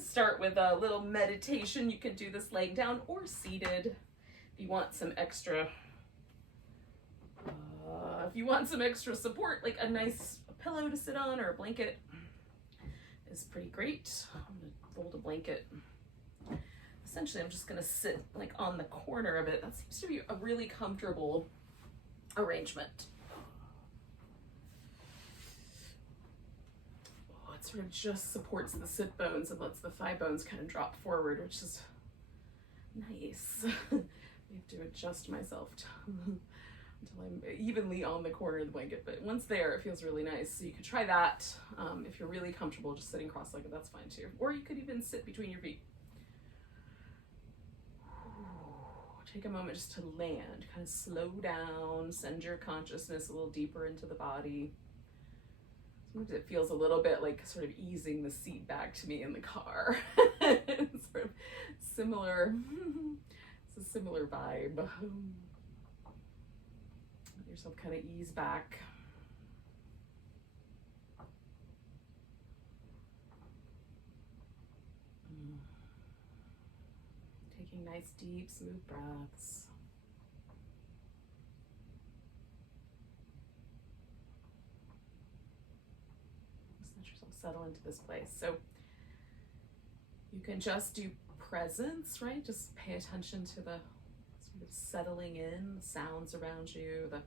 start with a little meditation. You can do this laying down or seated. If you want some extra support, like a nice pillow to sit on or a blanket is pretty great. I'm gonna fold a blanket. Essentially, I'm just gonna sit like on the corner of it. That seems to be a really comfortable arrangement. It sort of just supports the sit bones and lets the thigh bones kind of drop forward, which is nice. I have to adjust myself until I'm evenly on the corner of the blanket, but once there, it feels really nice. So you could try that. If you're really comfortable just sitting cross-legged, that's fine too. Or you could even sit between your feet. Take a moment just to land, kind of slow down, send your consciousness a little deeper into the body. Sometimes it feels a little bit like sort of easing the seat back to me in the car. It's sort of similar, it's a similar vibe. Let yourself kind of ease back. Taking nice, deep, smooth breaths. Settle into this place. So you can just do presence, right? Just pay attention to the sort of settling in, the sounds around you, the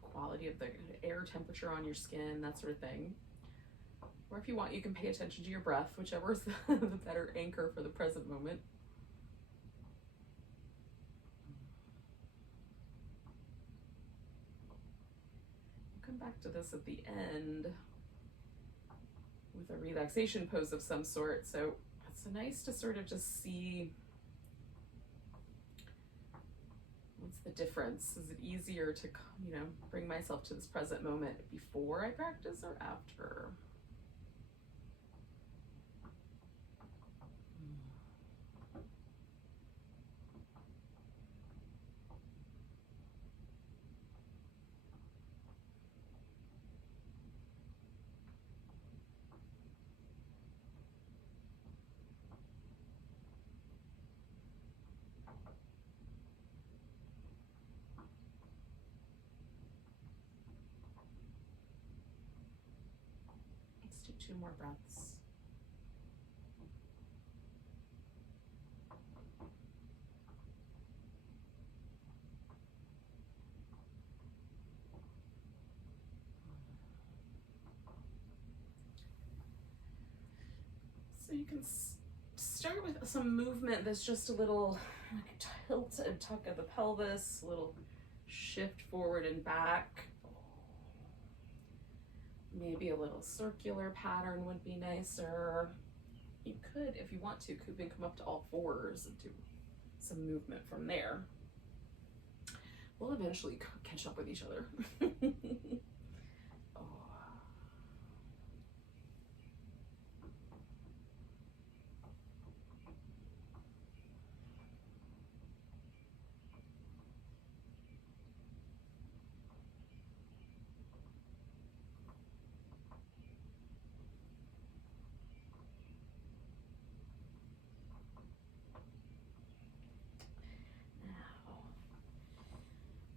quality of the air temperature on your skin, that sort of thing. Or if you want, you can pay attention to your breath, whichever is the better anchor for the present moment. Come back to this at the end with a relaxation pose of some sort. So it's nice to sort of just see what's the difference. Is it easier to, bring myself to this present moment before I practice or after? Do 2 more breaths. So you can start with some movement that's just a little like tilt and tuck of the pelvis, a little shift forward and back. Maybe a little circular pattern would be nicer. You could, if you want to, even come up to all fours and do some movement from there. We'll eventually catch up with each other.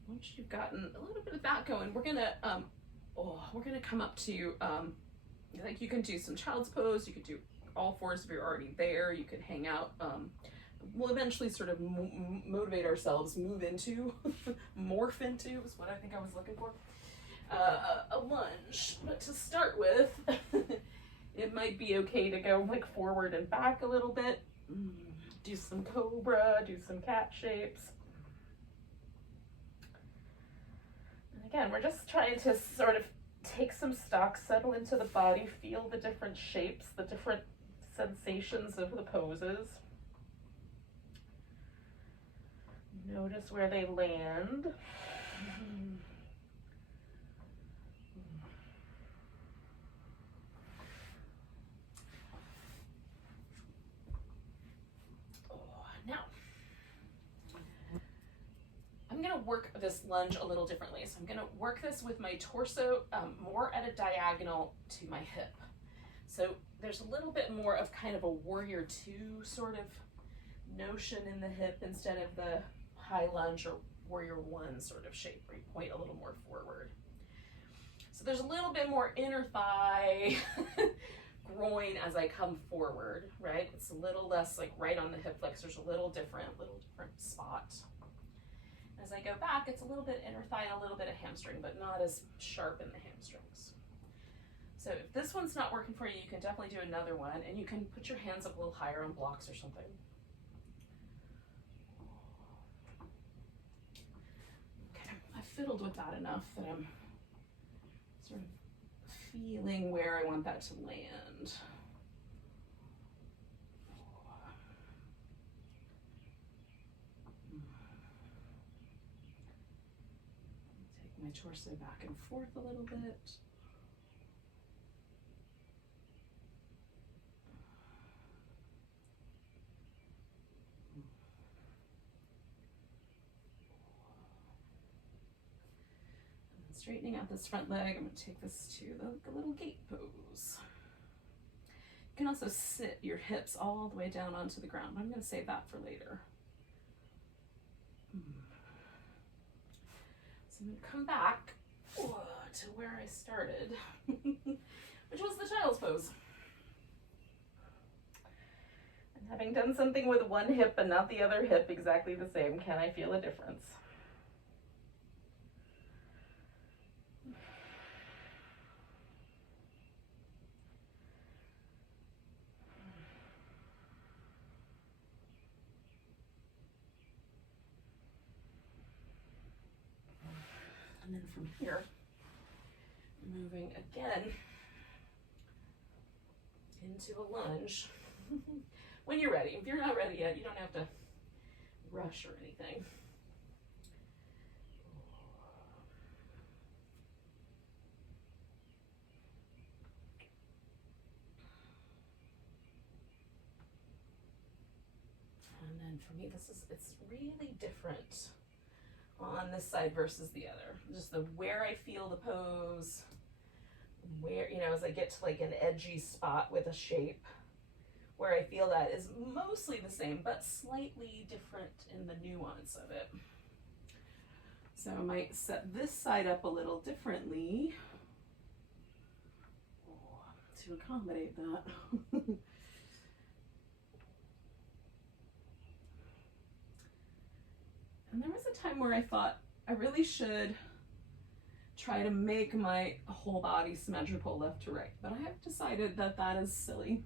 Once you've gotten a little bit of that going, we're gonna come up to like you can do some child's pose. You could do all fours if you're already there. You could hang out. We'll eventually sort of motivate ourselves, morph into is what I think I was looking for. A lunge, but to start with, it might be okay to go like forward and back a little bit. Do some Cobra, do some cat shapes. Again, we're just trying to sort of take some stock, settle into the body, feel the different shapes, the different sensations of the poses. Notice where they land. Now, I'm going to work this lunge a little differently. So I'm gonna work this with my torso more at a diagonal to my hip. So there's a little bit more of kind of a warrior two sort of notion in the hip instead of the high lunge or warrior one sort of shape where you point a little more forward. So there's a little bit more inner thigh groin as I come forward, right? It's a little less like right on the hip flexors, a little different spot. As I go back, it's a little bit inner thigh and a little bit of hamstring, but not as sharp in the hamstrings. So if this one's not working for you, you can definitely do another one, and you can put your hands up a little higher on blocks or something. Okay, I fiddled with that enough that I'm sort of feeling where I want that to land. Take my torso back and forth a little bit. Straightening out this front leg, I'm going to take this to the little gate pose. You can also sit your hips all the way down onto the ground. I'm going to save that for later. So I'm going to come back to where I started, which was the child's pose. And having done something with one hip and not the other hip exactly the same, can I feel a difference? And then from here, moving again into a lunge. When you're ready. If you're not ready yet, you don't have to rush or anything. And then for me, it's really different on this side versus the other. Just where I feel the pose, where, as I get to like an edgy spot with a shape, where I feel that is mostly the same, but slightly different in the nuance of it. So I might set this side up a little differently to accommodate that. And there was a time where I thought I really should try to make my whole body symmetrical left to right, but I have decided that that is silly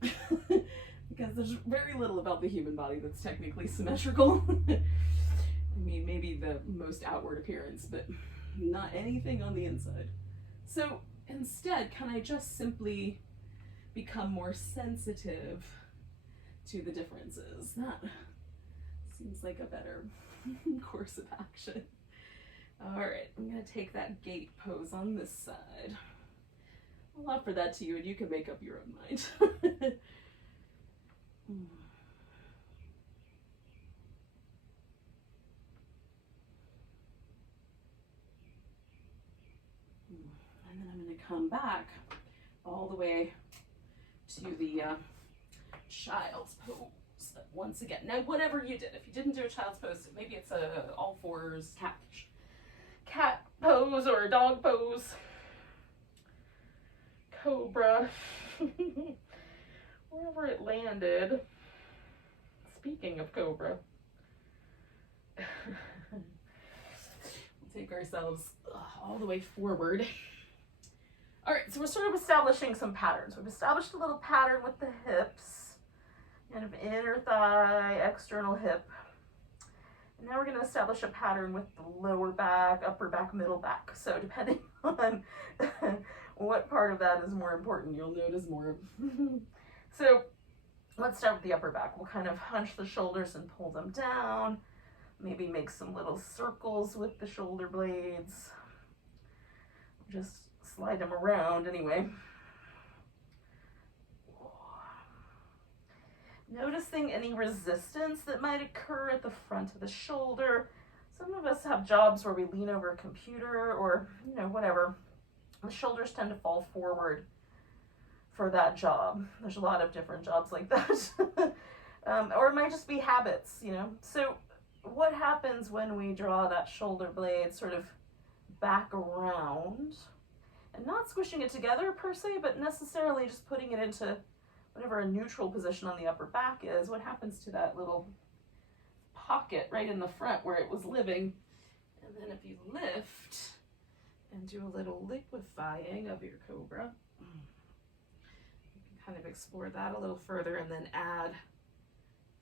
because there's very little about the human body that's technically symmetrical. I mean, maybe the most outward appearance, but not anything on the inside. So instead, can I just simply become more sensitive to the differences? That seems like a better course of action. All right, I'm gonna take that gate pose on this side. I'll offer that to you and you can make up your own mind. And then I'm gonna come back all the way to the child's pose. Once again, now whatever you did, if you didn't do a child's pose, maybe it's a all fours cat pose or a dog pose, Cobra, wherever it landed. Speaking of Cobra, we'll take ourselves all the way forward. All right, so we're sort of establishing some patterns. We've established a little pattern with the hips, kind of inner thigh, external hip. And now we're going to establish a pattern with the lower back, upper back, middle back. So depending on what part of that is more important, you'll notice more. So let's start with the upper back. We'll kind of hunch the shoulders and pull them down. Maybe make some little circles with the shoulder blades. Just slide them around anyway. Noticing any resistance that might occur at the front of the shoulder. Some of us have jobs where we lean over a computer or, you know, whatever. The shoulders tend to fall forward for that job. There's a lot of different jobs like that. Or it might just be habits, you know. So what happens when we draw that shoulder blade sort of back around and not squishing it together per se, but necessarily just putting it into whatever a neutral position on the upper back is? What happens to that little pocket right in the front where it was living? And then if you lift and do a little liquefying of your Cobra, you can kind of explore that a little further and then add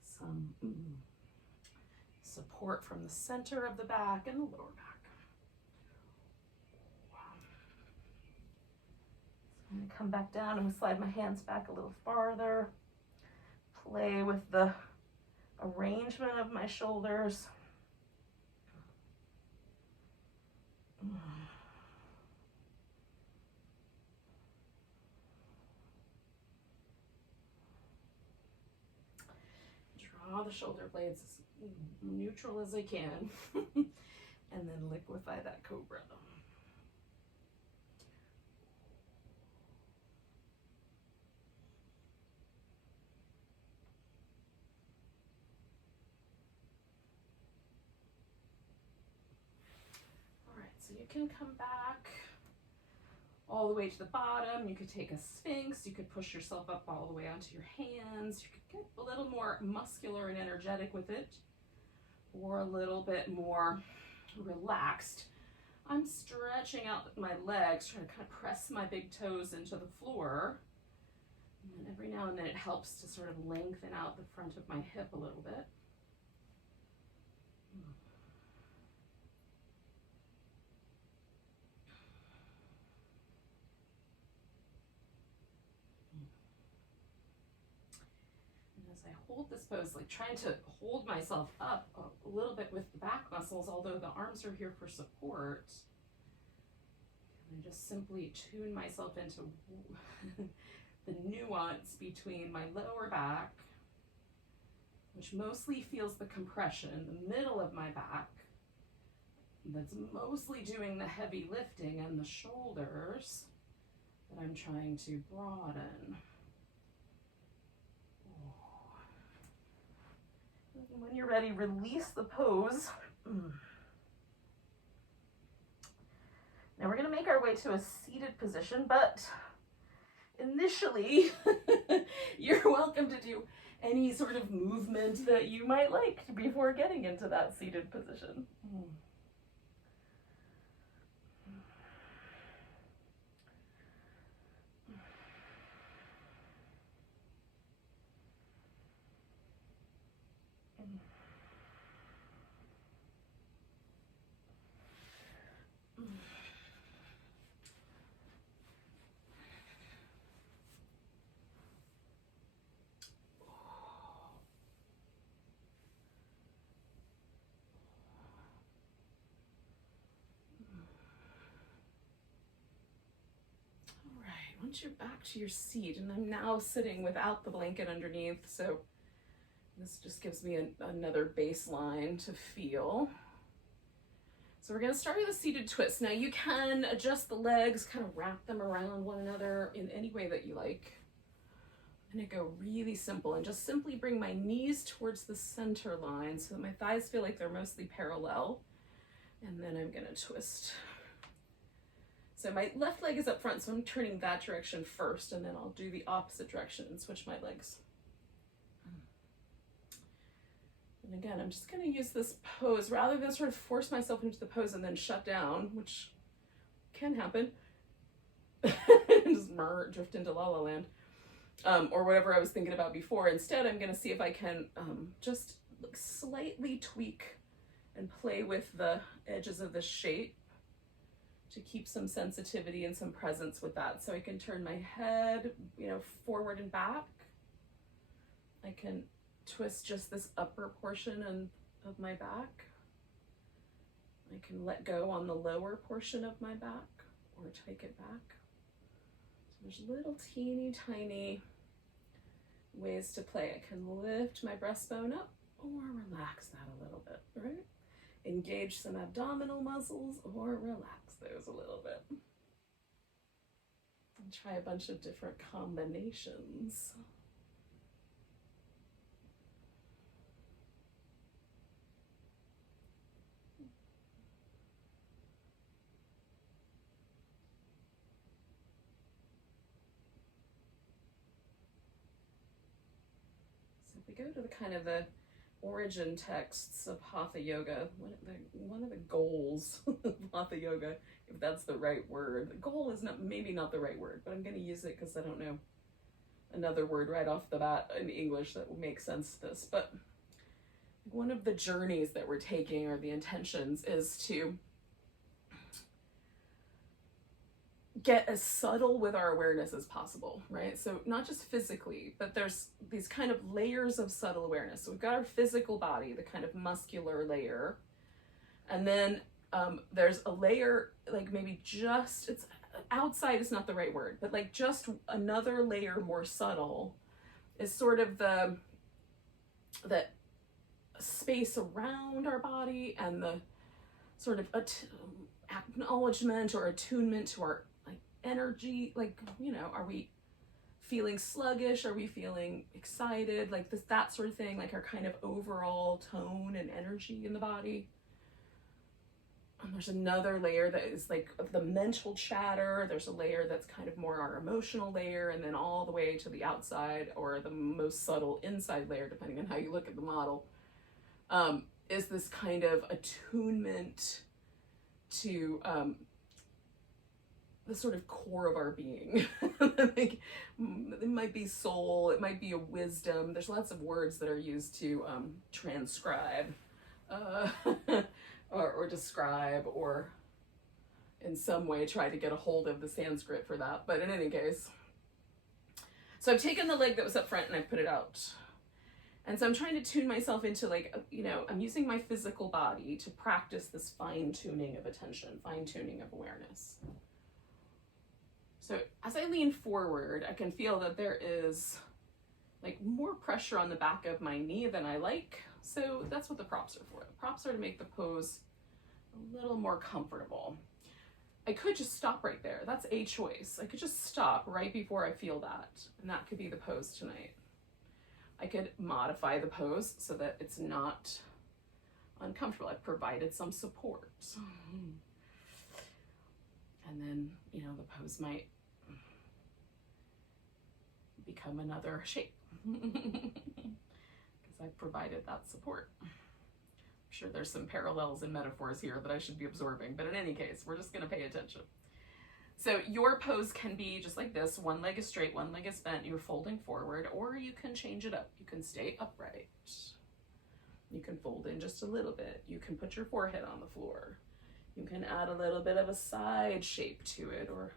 some support from the center of the back and the lower back. I'm going to come back down and slide my hands back a little farther. Play with the arrangement of my shoulders. Draw the shoulder blades as neutral as I can, and then liquefy that Cobra. So you can come back all the way to the bottom. You could take a Sphinx. You could push yourself up all the way onto your hands. You could get a little more muscular and energetic with it, or a little bit more relaxed. I'm stretching out my legs, trying to kind of press my big toes into the floor. And then every now and then it helps to sort of lengthen out the front of my hip a little bit. I hold this pose, like trying to hold myself up a little bit with the back muscles, although the arms are here for support. And I just simply tune myself into the nuance between my lower back, which mostly feels the compression, the middle of my back, that's mostly doing the heavy lifting, and the shoulders that I'm trying to broaden. When you're ready, release the pose. Now we're going to make our way to a seated position, but initially, you're welcome to do any sort of movement that you might like before getting into that seated position. Once you're back to your seat, and I'm now sitting without the blanket underneath, so this just gives me another baseline to feel. So we're going to start with a seated twist. Now you can adjust the legs, kind of wrap them around one another in any way that you like. I'm going to go really simple and just simply bring my knees towards the center line so that my thighs feel like they're mostly parallel, and then I'm going to twist. So my left leg is up front, so I'm turning that direction first, and then I'll do the opposite direction and switch my legs. And again, I'm just going to use this pose rather than sort of force myself into the pose and then shut down, which can happen. Just drift into la la land, or whatever I was thinking about before. Instead, I'm going to see if I can just slightly tweak and play with the edges of the shape to keep some sensitivity and some presence with that. So I can turn my head, forward and back. I can twist just this upper portion of my back. I can let go on the lower portion of my back or take it back. So there's little teeny tiny ways to play. I can lift my breastbone up or relax that a little bit, right? engage some abdominal muscles or relax those a little bit. And try a bunch of different combinations. So if we go to the kind of the origin texts of Hatha Yoga, one of the goals of Hatha Yoga, if that's the right word. The goal is maybe not the right word, but I'm going to use it because I don't know another word right off the bat in English that will make sense to this. But one of the journeys that we're taking, or the intentions, is to get as subtle with our awareness as possible, right? So not just physically, but there's these kind of layers of subtle awareness. So we've got our physical body, the kind of muscular layer, and then there's a layer, like maybe just, it's outside is not the right word, but like just another layer more subtle is sort of the space around our body, and the sort of acknowledgement or attunement to our like energy. Like, you know, are we feeling sluggish? Are we feeling excited? Like this, that sort of thing, like our kind of overall tone and energy in the body. And there's another layer that is like the mental chatter. There's a layer that's kind of more our emotional layer, and then all the way to the outside, or the most subtle inside layer, depending on how you look at the model, is this kind of attunement to the sort of core of our being. Like, it might be soul, it might be a wisdom. There's lots of words that are used to transcribe or describe, or in some way try to get a hold of the Sanskrit for that. But in any case, so I've taken the leg that was up front and I put it out. And so I'm trying to tune myself into, like, you know, I'm using my physical body to practice this fine tuning of attention, fine tuning of awareness. So as I lean forward, I can feel that there is like more pressure on the back of my knee than I like. So that's what the props are for. The props are to make the pose a little more comfortable. I could just stop right there. That's a choice. I could just stop right before I feel that, and that could be the pose tonight. I could modify the pose so that it's not uncomfortable. I've provided some support. And then, you know, the pose might become another shape. I've provided that support. I'm sure there's some parallels and metaphors here that I should be absorbing, but in any case, we're just going to pay attention. So your pose can be just like this. One leg is straight, one leg is bent. You're folding forward, or you can change it up. You can stay upright. You can fold in just a little bit. You can put your forehead on the floor. You can add a little bit of a side shape to it, or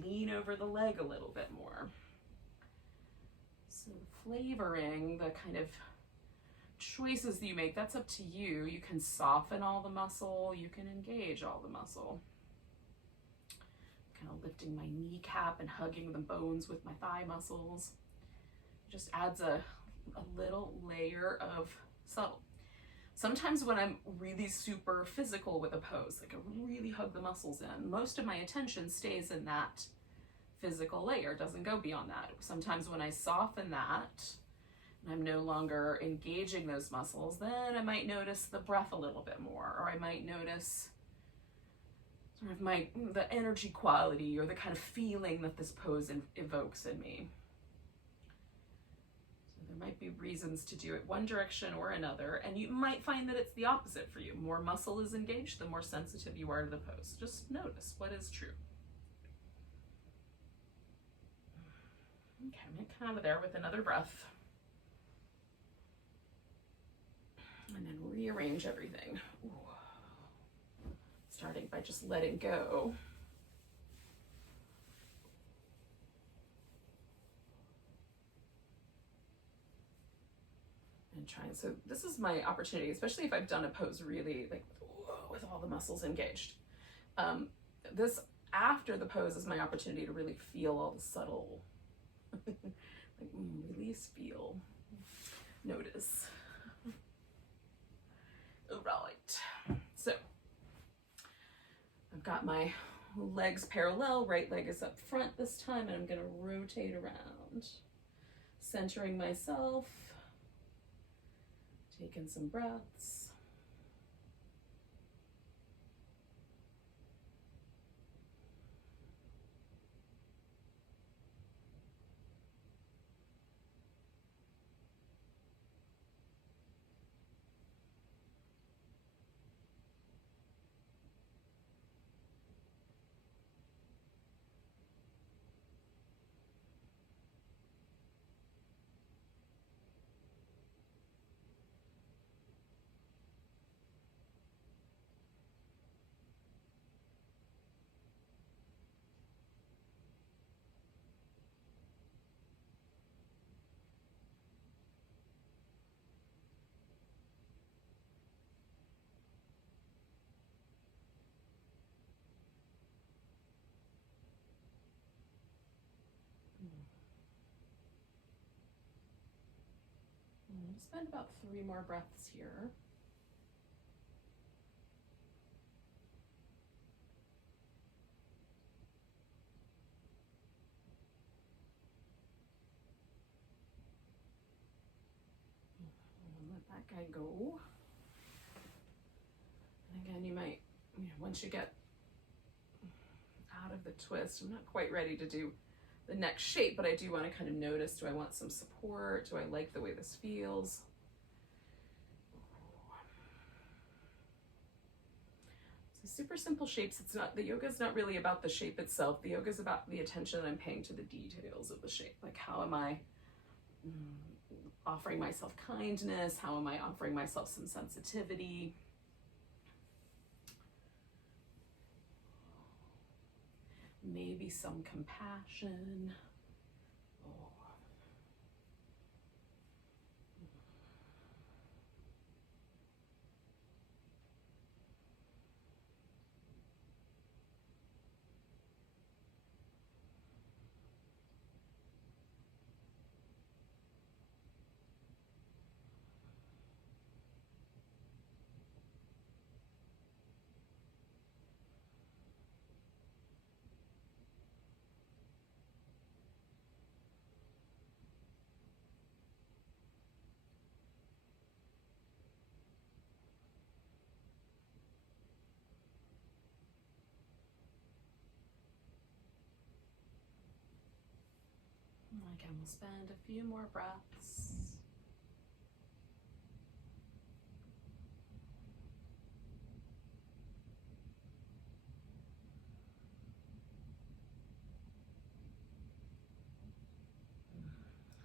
lean over the leg a little bit more. So flavoring the kind of choices that you make, that's up to you. You can soften all the muscle, you can engage all the muscle. Kind of lifting my kneecap and hugging the bones with my thigh muscles. It just adds a little layer of subtle. Sometimes when I'm really super physical with a pose, like I really hug the muscles in, most of my attention stays in that physical layer, doesn't go beyond that. Sometimes when I soften that and I'm no longer engaging those muscles, then I might notice the breath a little bit more, or I might notice sort of the energy quality, or the kind of feeling that this pose evokes in me. So there might be reasons to do it one direction or another, and you might find that it's the opposite for you. More muscle is engaged, the more sensitive you are to the pose. Just notice what is true. Okay, I'm gonna come out of there with another breath. And then rearrange everything. Ooh. Starting by just letting go. And trying, so this is my opportunity, especially if I've done a pose really like with all the muscles engaged. This after the pose is my opportunity to really feel all the subtle like release, feel, notice. Right. So I've got my legs parallel, right leg is up front this time, and I'm going to rotate around, centering myself, taking some breaths. Spend about 3 more breaths here. And let that guy go. And again, you might, once you get out of the twist, I'm not quite ready to do the next shape, but I do want to kind of notice, do I want some support? Do I like the way this feels? So super simple shapes. It's not, the yoga is not really about the shape itself. The yoga is about the attention I'm paying to the details of the shape. Like, how am I offering myself kindness? How am I offering myself some sensitivity? Maybe some compassion. Again, we'll spend a few more breaths.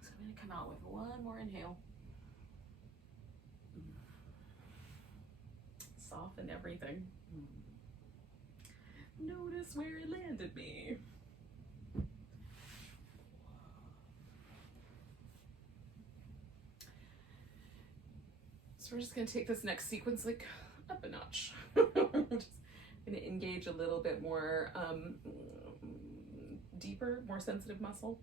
So I'm going to come out with one more inhale. Soften everything. Notice where it landed me. So we're just going to take this next sequence like up a notch. Just going to engage a little bit more deeper, more sensitive muscle.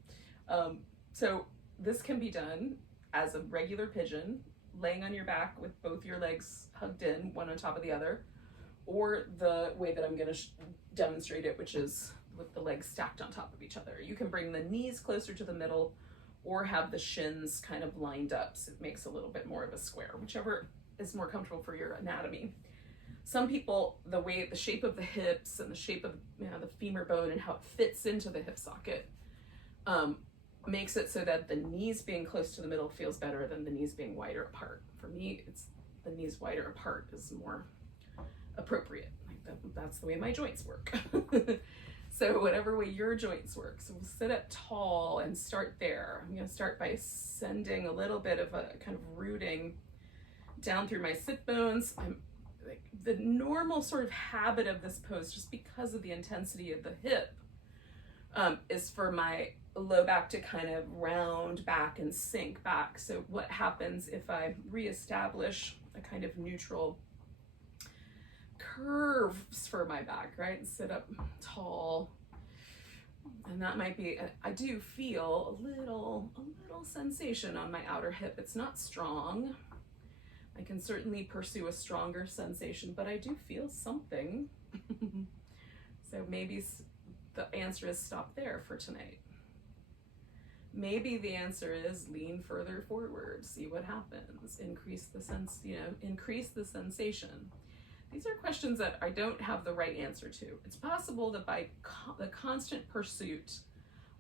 So this can be done as a regular pigeon, laying on your back with both your legs hugged in, one on top of the other, or the way that I'm going to demonstrate it, which is with the legs stacked on top of each other. You can bring the knees closer to the middle or have the shins kind of lined up, so it makes a little bit more of a square, whichever is more comfortable for your anatomy. Some people, the shape of the hips and the shape of the femur bone and how it fits into the hip socket makes it so that the knees being close to the middle feels better than the knees being wider apart. For me, it's the knees wider apart is more appropriate. Like that's the way my joints work. So whatever way your joints work. So we'll sit up tall and start there. I'm going to start by sending a little bit of a kind of rooting down through my sit bones. I'm like the normal sort of habit of this pose, just because of the intensity of the hip, is for my low back to kind of round back and sink back. So what happens if I reestablish a kind of neutral curves for my back, right? And sit up tall. And that might be, I do feel a little sensation on my outer hip. It's not strong, I can certainly pursue a stronger sensation, but I do feel something. So maybe the answer is stop there for tonight. Maybe the answer is lean further forward, see what happens, increase the increase the sensation. These are questions that I don't have the right answer to. It's possible that by the constant pursuit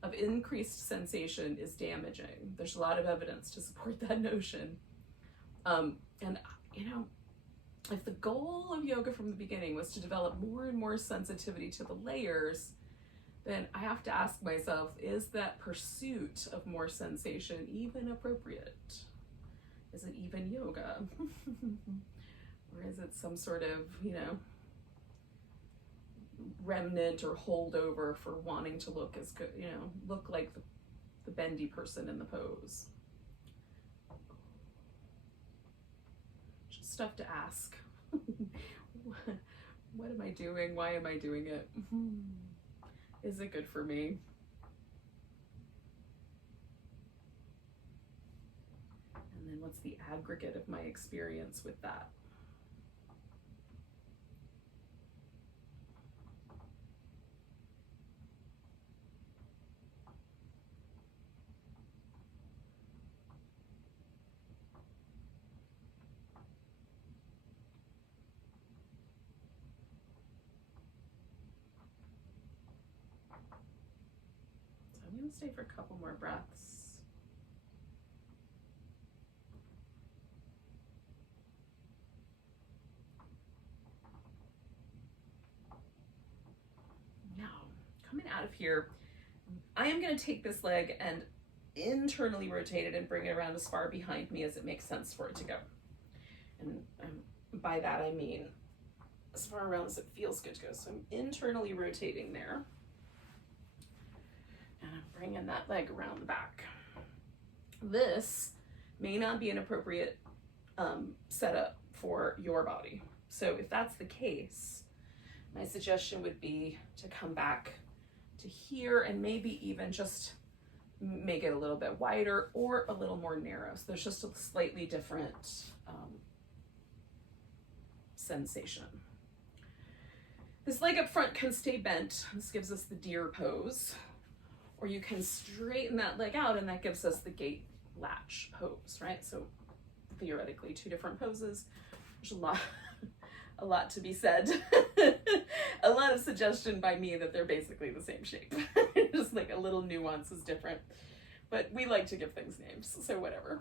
of increased sensation is damaging. There's a lot of evidence to support that notion. And if the goal of yoga from the beginning was to develop more and more sensitivity to the layers, then I have to ask myself, is that pursuit of more sensation even appropriate? Is it even yoga? Or is it some sort of, remnant or holdover for wanting to look as good, look like the bendy person in the pose? Just stuff to ask. What am I doing? Why am I doing it? Is it good for me? And then what's the aggregate of my experience with that? I'm going to stay for a couple more breaths. Now, coming out of here, I am going to take this leg and internally rotate it and bring it around as far behind me as it makes sense for it to go. And by that I mean as far around as it feels good to go. So I'm internally rotating there. And I'm bringing that leg around the back. This may not be an appropriate setup for your body. So if that's the case, my suggestion would be to come back to here and maybe even just make it a little bit wider or a little more narrow. So there's just a slightly different sensation. This leg up front can stay bent. This gives us the deer pose. Or you can straighten that leg out and that gives us the gate latch pose, right? So theoretically, two different poses. There's a lot to be said. A lot of suggestion by me that they're basically the same shape. Just like a little nuance is different. But we like to give things names, so whatever.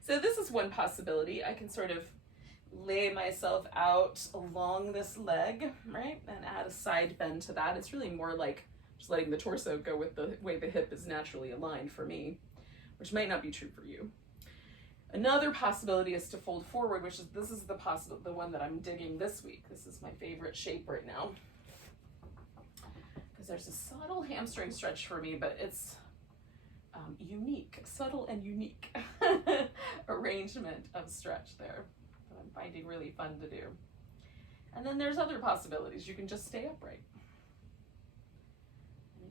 So this is one possibility. I can sort of lay myself out along this leg, right? And add a side bend to that. It's really more like just letting the torso go with the way the hip is naturally aligned for me, which might not be true for you. Another possibility is to fold forward, which is, this is the one that I'm digging this week. This is my favorite shape right now. Because there's a subtle hamstring stretch for me, but it's unique, subtle and unique arrangement of stretch there that I'm finding really fun to do. And then there's other possibilities. You can just stay upright.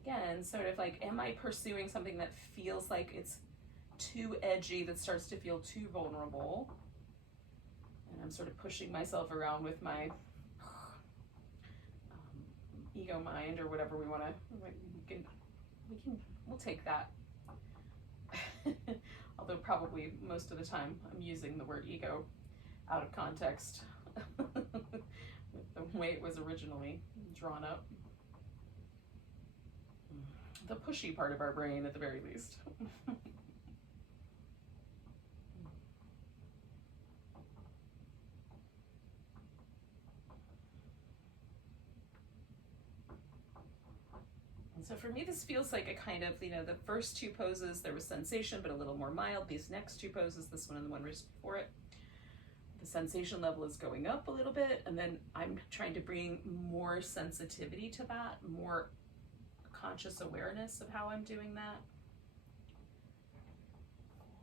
Again, sort of like, am I pursuing something that feels like it's too edgy, that starts to feel too vulnerable? And I'm sort of pushing myself around with my ego mind or whatever we want to, we'll take that. Although probably most of the time I'm using the word ego out of context with the way it was originally drawn up. The pushy part of our brain at the very least. And so for me, this feels like a kind of, the first two poses, there was sensation, but a little more mild. These next two poses, this one and the one right before it, the sensation level is going up a little bit. And then I'm trying to bring more sensitivity to that, more conscious awareness of how I'm doing that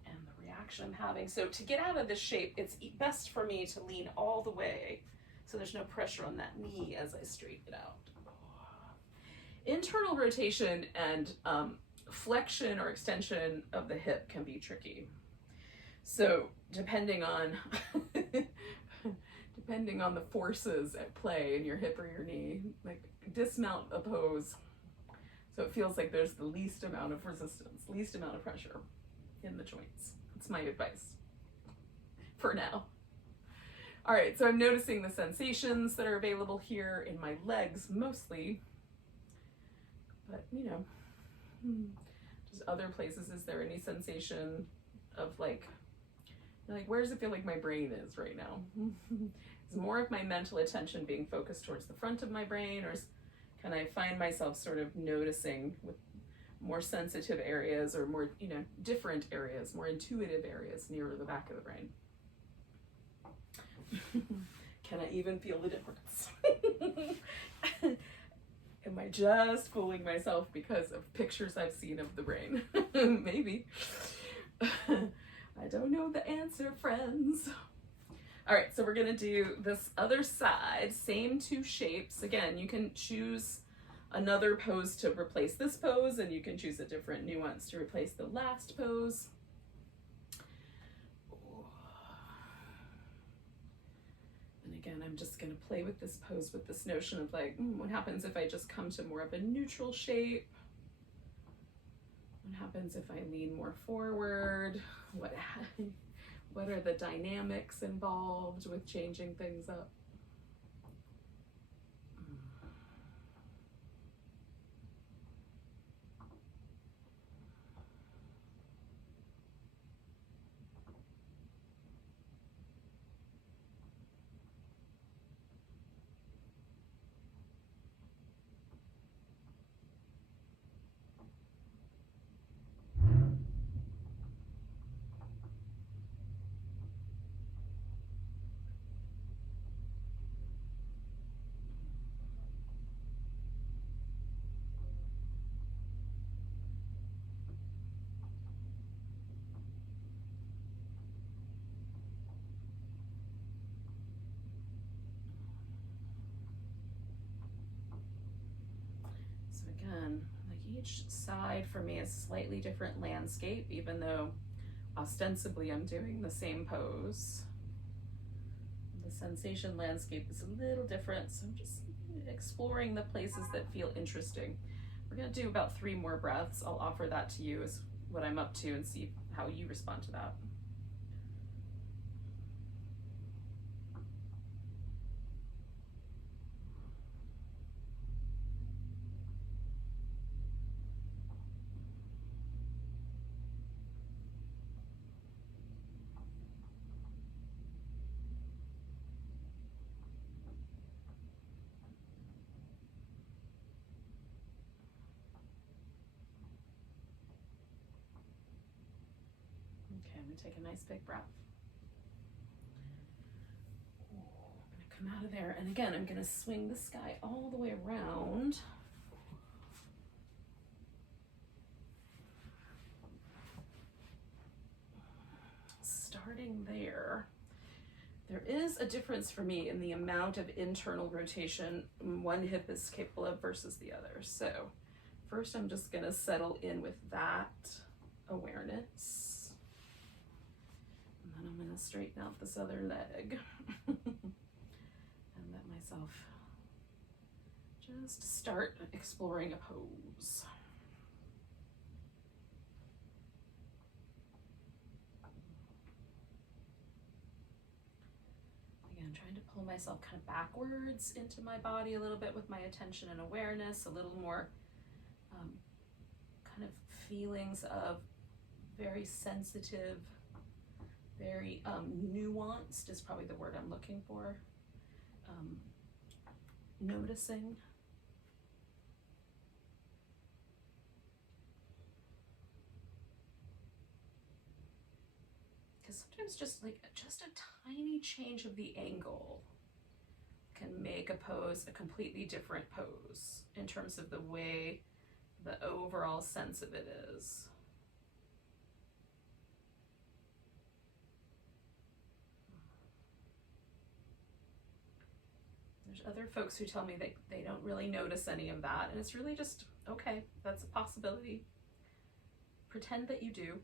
and the reaction I'm having. So to get out of this shape, it's best for me to lean all the way so there's no pressure on that knee as I straighten it out. Internal rotation and flexion or extension of the hip can be tricky. So depending on depending on the forces at play in your hip or your knee, like dismount a pose so it feels like there's the least amount of resistance, least amount of pressure in the joints. That's my advice for now. All right, so I'm noticing the sensations that are available here in my legs mostly, but you know, just other places. Is there any sensation of like where does it feel like my brain is right now? Is more of my mental attention being focused towards the front of my brain, or can I find myself sort of noticing with more sensitive areas or more, you know, different areas, more intuitive areas nearer the back of the brain? Can I even feel the difference? Am I just fooling myself because of pictures I've seen of the brain? Maybe. I don't know the answer, friends. All right, so we're gonna do this other side, same two shapes. Again, you can choose another pose to replace this pose, and you can choose a different nuance to replace the last pose. And again, I'm just gonna play with this pose with this notion of like, what happens if I just come to more of a neutral shape? What happens if I lean more forward? What are the dynamics involved with changing things up? Again, like each side for me is a slightly different landscape, even though ostensibly I'm doing the same pose. The sensation landscape is a little different, so I'm just exploring the places that feel interesting. We're gonna do about 3 more breaths. I'll offer that to you as what I'm up to and see how you respond to that. Okay, I'm gonna take a nice big breath. I'm gonna come out of there, and again, I'm gonna swing the sky all the way around. Starting there. There is a difference for me in the amount of internal rotation one hip is capable of versus the other. So first I'm just gonna settle in with that awareness. And then I'm gonna straighten out this other leg and let myself just start exploring a pose. Again, trying to pull myself kind of backwards into my body a little bit with my attention and awareness, a little more kind of feelings of very sensitive, very nuanced is probably the word I'm looking for. Noticing. Because sometimes just a tiny change of the angle can make a pose a completely different pose in terms of the way the overall sense of it is. There's other folks who tell me they don't really notice any of that, and it's really just, okay, that's a possibility. Pretend that you do.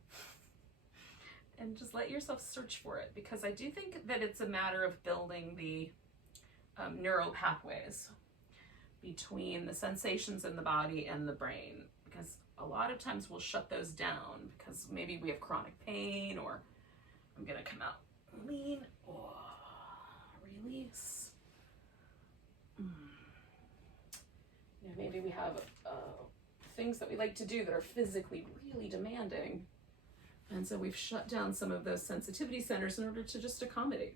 And just let yourself search for it, because I do think that it's a matter of building the neural pathways between the sensations in the body and the brain, because a lot of times we'll shut those down because maybe we have chronic pain, or I'm gonna come out, lean, release. Maybe we have things that we like to do that are physically really demanding, and so we've shut down some of those sensitivity centers in order to just accommodate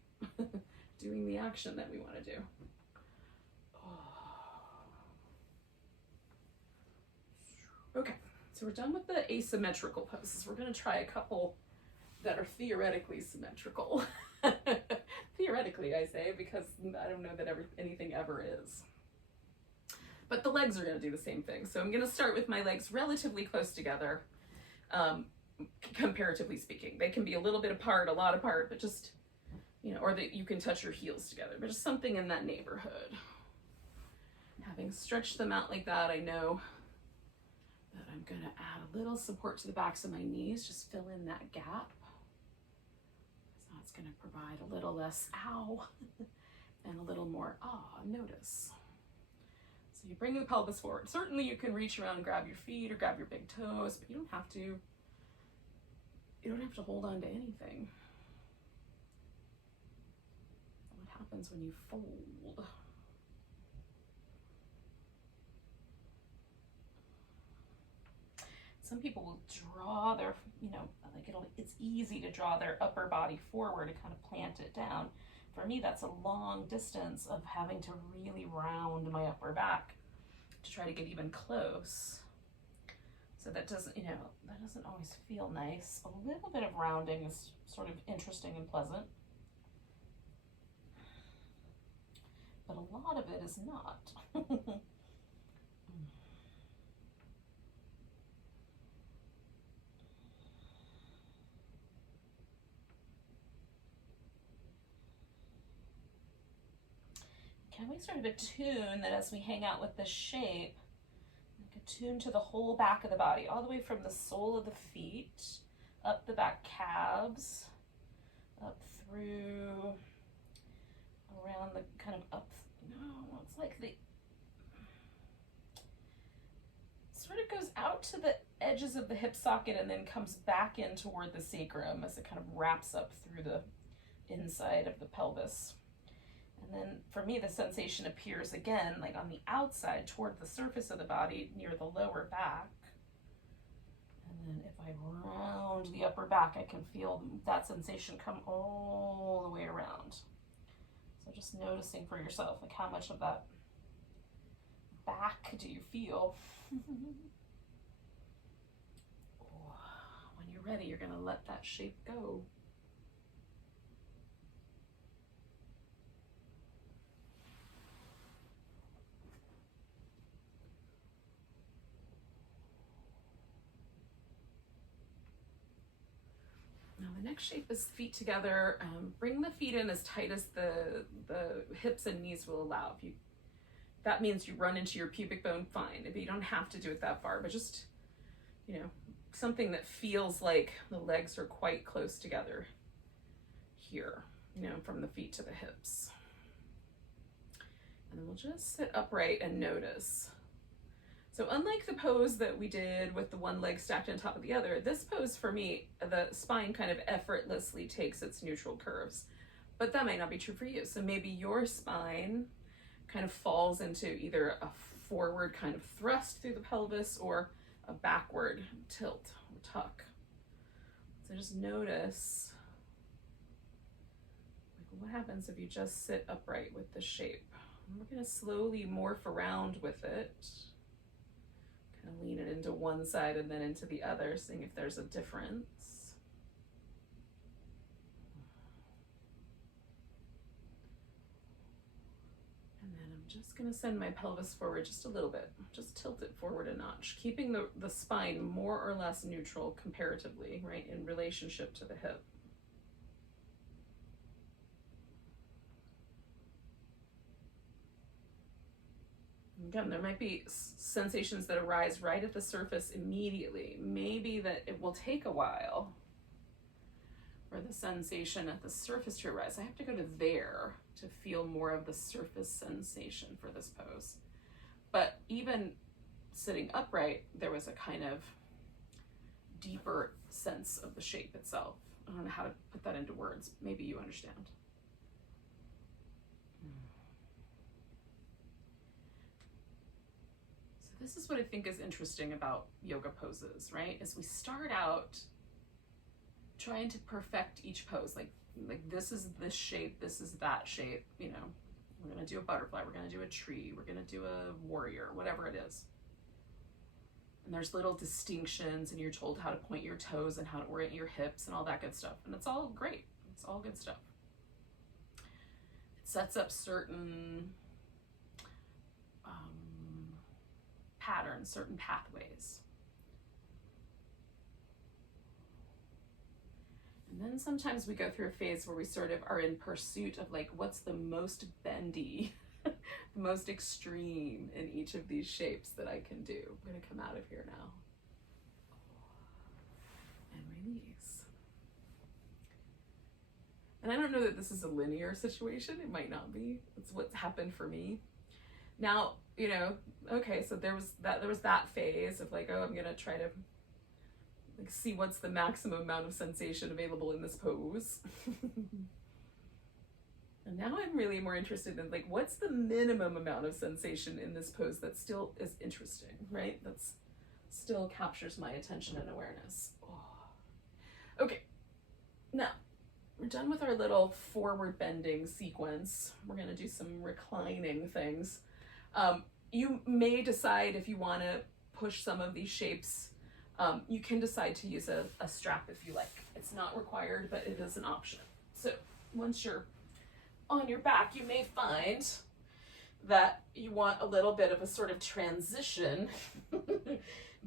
doing the action that we want to do. Okay, so we're done with the asymmetrical poses. We're going to try a couple that are theoretically symmetrical. Theoretically, I say, because I don't know that anything ever is. But the legs are going to do the same thing. So I'm going to start with my legs relatively close together, comparatively speaking. They can be a little bit apart, a lot apart, but just, or that you can touch your heels together, but just something in that neighborhood. Having stretched them out like that, I know that I'm going to add a little support to the backs of my knees, just fill in that gap. So that's going to provide a little less ow and a little more notice. So you bring the pelvis forward. Certainly you can reach around and grab your feet or grab your big toes, but you don't have to. You don't have to hold on to anything. What happens when you fold? Some people will draw their, it's easy to draw their upper body forward to kind of plant it down. For me, that's a long distance of having to really round my upper back to try to get even close. So that doesn't, that doesn't always feel nice. A little bit of rounding is sort of interesting and pleasant, but a lot of it is not. Can we sort of attune that as we hang out with this shape, attune to the whole back of the body, all the way from the sole of the feet, up the back calves, up through, around the kind of up, it's like the, sort of goes out to the edges of the hip socket and then comes back in toward the sacrum as it kind of wraps up through the inside of the pelvis. And then for me, the sensation appears again, like on the outside toward the surface of the body near the lower back. And then if I round the upper back, I can feel that sensation come all the way around. So just noticing for yourself, like how much of that back do you feel? When you're ready, you're going to let that shape go. Now the next shape is feet together. Bring the feet in as tight as the hips and knees will allow. If that means you run into your pubic bone, fine. But you don't have to do it that far, but just, something that feels like the legs are quite close together here, from the feet to the hips. And then we'll just sit upright and notice. So unlike the pose that we did with the one leg stacked on top of the other, this pose for me, the spine kind of effortlessly takes its neutral curves, but that might not be true for you. So maybe your spine kind of falls into either a forward kind of thrust through the pelvis or a backward tilt or tuck. So just notice what happens if you just sit upright with the shape. And we're going to slowly morph around with it. Kind of lean it into one side and then into the other, seeing if there's a difference. And then I'm just going to send my pelvis forward just a little bit. Just tilt it forward a notch, keeping the spine more or less neutral comparatively, right, in relationship to the hip. Again, there might be sensations that arise right at the surface immediately. Maybe that it will take a while, or the sensation at the surface to arise. I have to go to there to feel more of the surface sensation for this pose. But even sitting upright, there was a kind of deeper sense of the shape itself. I don't know how to put that into words. Maybe you understand. So this is what I think is interesting about yoga poses, right? Is we start out trying to perfect each pose. Like this is this shape, this is that shape, you know. We're gonna do a butterfly, we're gonna do a tree, we're gonna do a warrior, whatever it is. And there's little distinctions, and you're told how to point your toes and how to orient your hips and all that good stuff. And it's all great. It's all good stuff. It sets up certain patterns, certain pathways. And then sometimes we go through a phase where we sort of are in pursuit of like, what's the most bendy, the most extreme in each of these shapes that I can do. I'm going to come out of here now. And release. And I don't know that this is a linear situation. It might not be. It's what's happened for me. Now, you know, okay, so there was that phase of like, oh, I'm going to try to like see what's the maximum amount of sensation available in this pose. And now I'm really more interested in like, what's the minimum amount of sensation in this pose that still is interesting, right? That's still captures my attention and awareness. Oh. Okay, now we're done with our little forward bending sequence. We're gonna do some reclining things. You may decide if you wanna push some of these shapes. You can decide to use a strap if you like. It's not required, but it is an option. So once you're on your back, you may find that you want a little bit of a sort of transition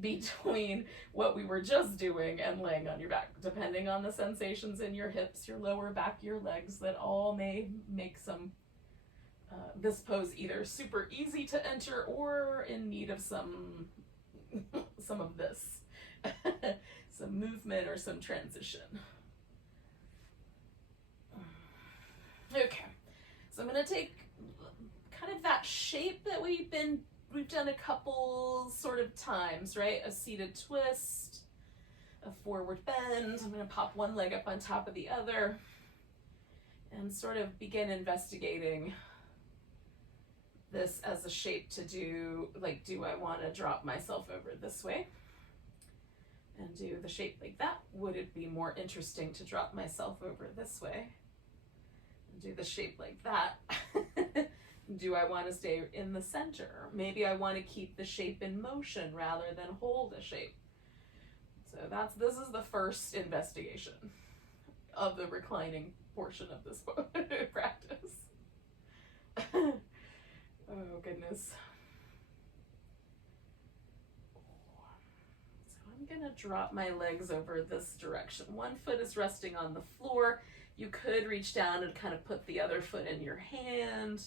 between what we were just doing and laying on your back, depending on the sensations in your hips, your lower back, your legs, that all may make some this pose either super easy to enter or in need of some of this. Some movement or some transition. Okay, so I'm going to take kind of that shape that we've done a couple sort of times, right? A seated twist, a forward bend. I'm going to pop one leg up on top of the other and sort of begin investigating this as a shape to do, like, do I want to drop myself over this way and do the shape like that? Would it be more interesting to drop myself over this way and do the shape like that? Do I want to stay in the center? Maybe I want to keep the shape in motion rather than hold a shape. So this is the first investigation of the reclining portion of this practice. Oh goodness. So I'm gonna drop my legs over this direction. One foot is resting on the floor. You could reach down and kind of put the other foot in your hand.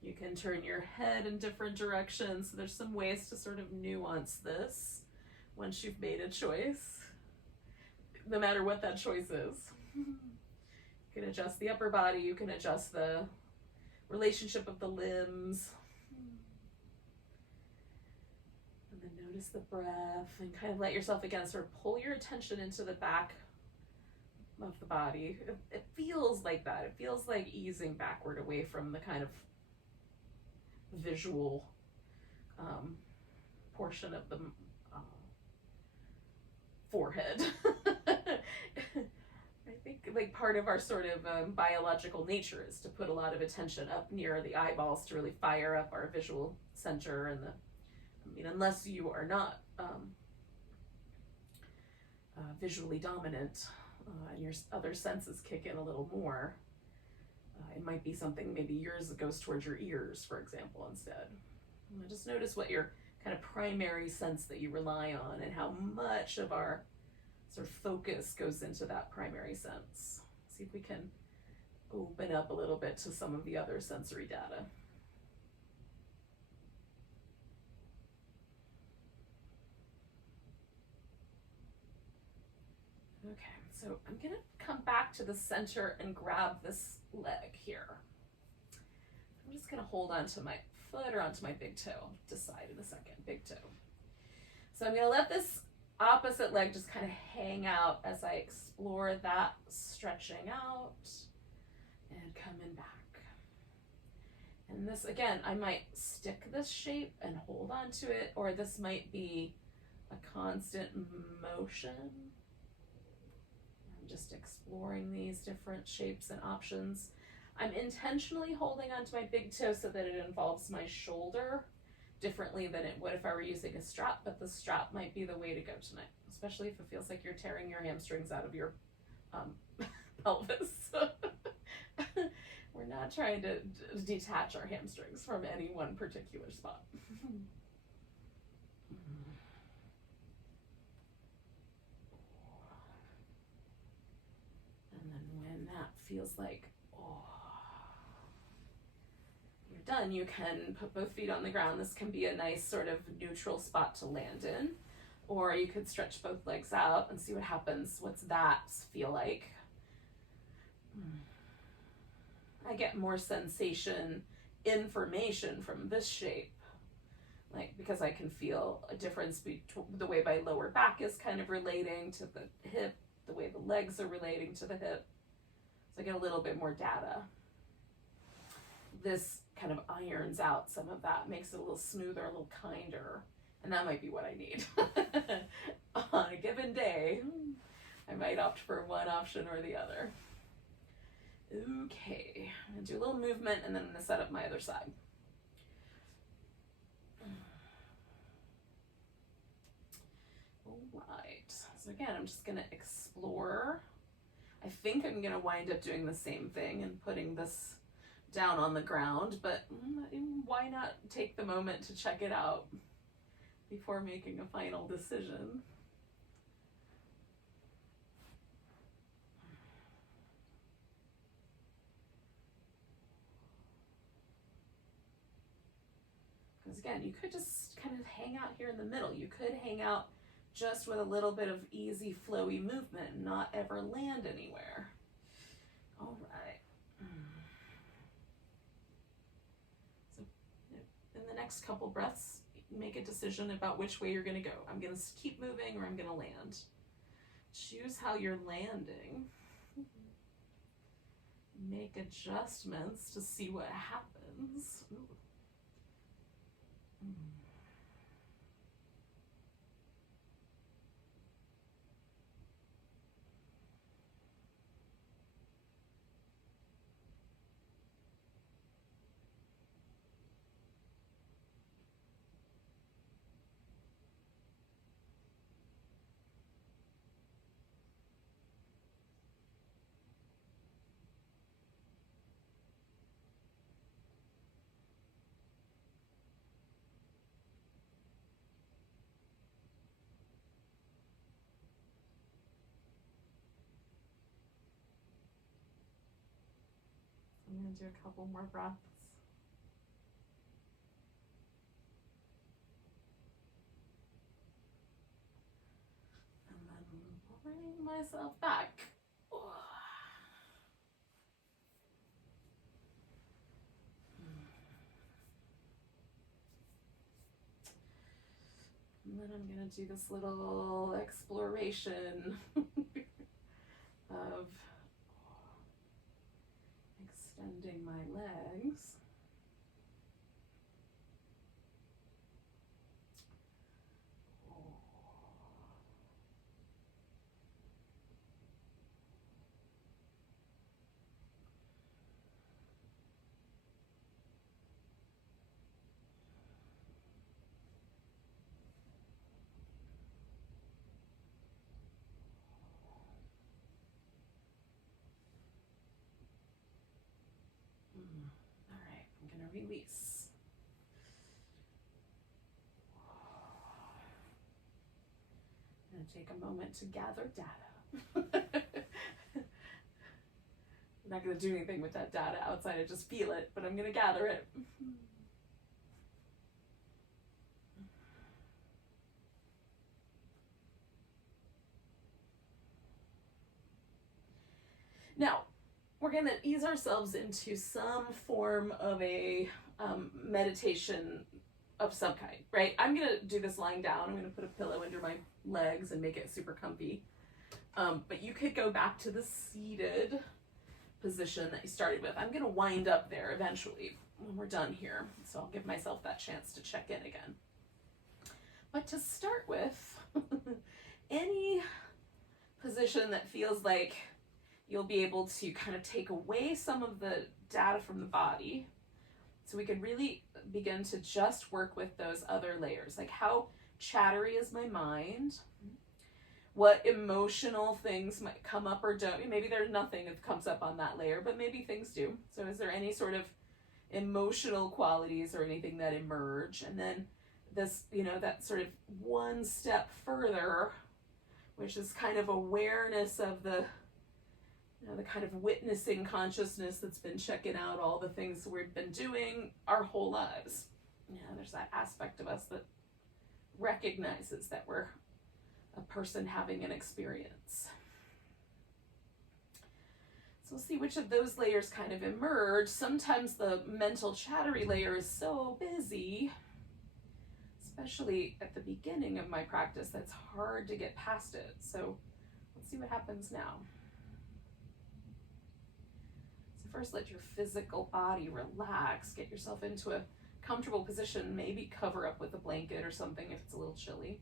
You can turn your head in different directions. So there's some ways to sort of nuance this once you've made a choice, no matter what that choice is. You can adjust the upper body, you can adjust the relationship of the limbs. And then notice the breath and kind of let yourself again sort of pull your attention into the back of the body. It feels like that. It feels like easing backward away from the kind of visual portion of the forehead. I think like part of our sort of biological nature is to put a lot of attention up near the eyeballs to really fire up our visual center and unless you are not visually dominant and your other senses kick in a little more, it might be something maybe yours that goes towards your ears, for example, instead. Just notice what your kind of primary sense that you rely on and how much of our sort of focus goes into that primary sense. See if we can open up a little bit to some of the other sensory data. Okay. Okay, so I'm gonna come back to the center and grab this leg here. I'm just gonna hold onto my foot or onto my big toe. I'll decide in a second, big toe. So I'm gonna let this opposite leg just kind of hang out as I explore that, stretching out and coming back. And this, again, I might stick this shape and hold on to it, or this might be a constant motion. I'm just exploring these different shapes and options. I'm intentionally holding onto my big toe so that it involves my shoulder differently than it would if I were using a strap, but the strap might be the way to go tonight, especially if it feels like you're tearing your hamstrings out of your pelvis. We're not trying to detach our hamstrings from any one particular spot. And then when that feels like, you're done, you can put both feet on the ground. This can be a nice sort of neutral spot to land in. Or you could stretch both legs out and see what happens. What's that feel like? I get more sensation, information from this shape, like because I can feel a difference between the way my lower back is kind of relating to the hip, the way the legs are relating to the hip. So I get a little bit more data. This kind of irons out some of that, makes it a little smoother, a little kinder, and that might be what I need. On a given day, I might opt for one option or the other. Okay, I'm gonna do a little movement and then I'm gonna set up my other side. All right, so again, I'm just gonna explore. I think I'm gonna wind up doing the same thing and putting this down on the ground, but why not take the moment to check it out before making a final decision? Because again, you could just kind of hang out here in the middle. You could hang out just with a little bit of easy, flowy movement and not ever land anywhere. All right. So in the next couple breaths, make a decision about which way you're going to go. I'm going to keep moving or I'm going to land. Choose how you're landing. Make adjustments to see what happens. Ooh. I'm going to do a couple more breaths. And then bring myself back. And then I'm going to do this little exploration of extending my legs. All right, I'm going to release. I'm going to take a moment to gather data. I'm not going to do anything with that data outside of just feel it, but I'm going to gather it. Now, we're going to ease ourselves into some form of a meditation of some kind, right? I'm going to do this lying down. I'm going to put a pillow under my legs and make it super comfy. But you could go back to the seated position that you started with. I'm going to wind up there eventually when we're done here. So I'll give myself that chance to check in again. But to start with, any position that feels like you'll be able to kind of take away some of the data from the body, so we can really begin to just work with those other layers. Like, how chattery is my mind? What emotional things might come up or don't? Maybe there's nothing that comes up on that layer, but maybe things do. So is there any sort of emotional qualities or anything that emerge? And then this, that sort of one step further, which is kind of awareness of the kind of witnessing consciousness that's been checking out all the things we've been doing our whole lives. There's that aspect of us that recognizes that we're a person having an experience. So we'll see which of those layers kind of emerge. Sometimes the mental chattery layer is so busy, especially at the beginning of my practice, that's hard to get past it. So let's see what happens now. So first, let your physical body relax. Get yourself into a comfortable position. Maybe cover up with a blanket or something if it's a little chilly.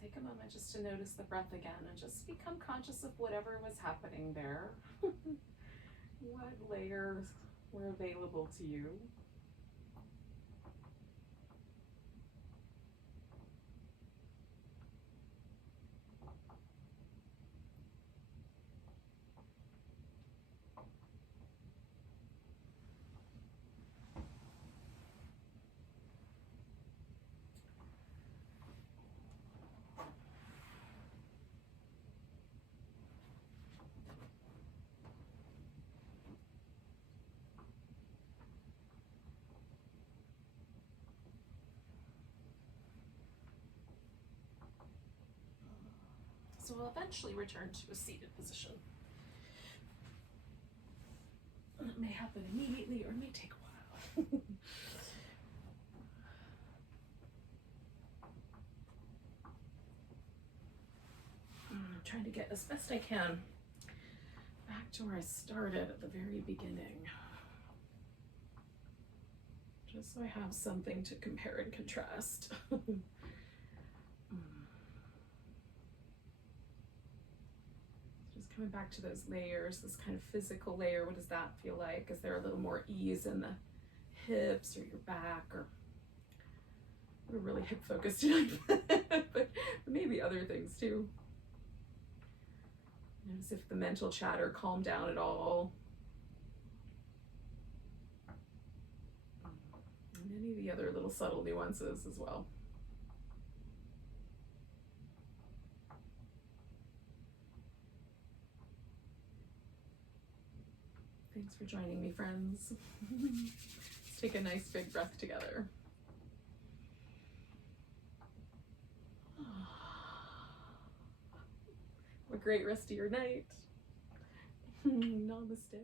take a moment just to notice the breath again and just become conscious of whatever was happening there. What layers were available to you? So we'll eventually return to a seated position. And it may happen immediately or it may take a while. I'm trying to get as best I can back to where I started at the very beginning. Just so I have something to compare and contrast. Coming back to those layers, this kind of physical layer, what does that feel like? Is there a little more ease in the hips or your back? Or we're really hip focused tonight, but maybe other things too. Notice if the mental chatter calmed down at all. And any of the other little subtle nuances as well. Thanks for joining me, friends. Let's take a nice big breath together. Have a great rest of your night. Namaste.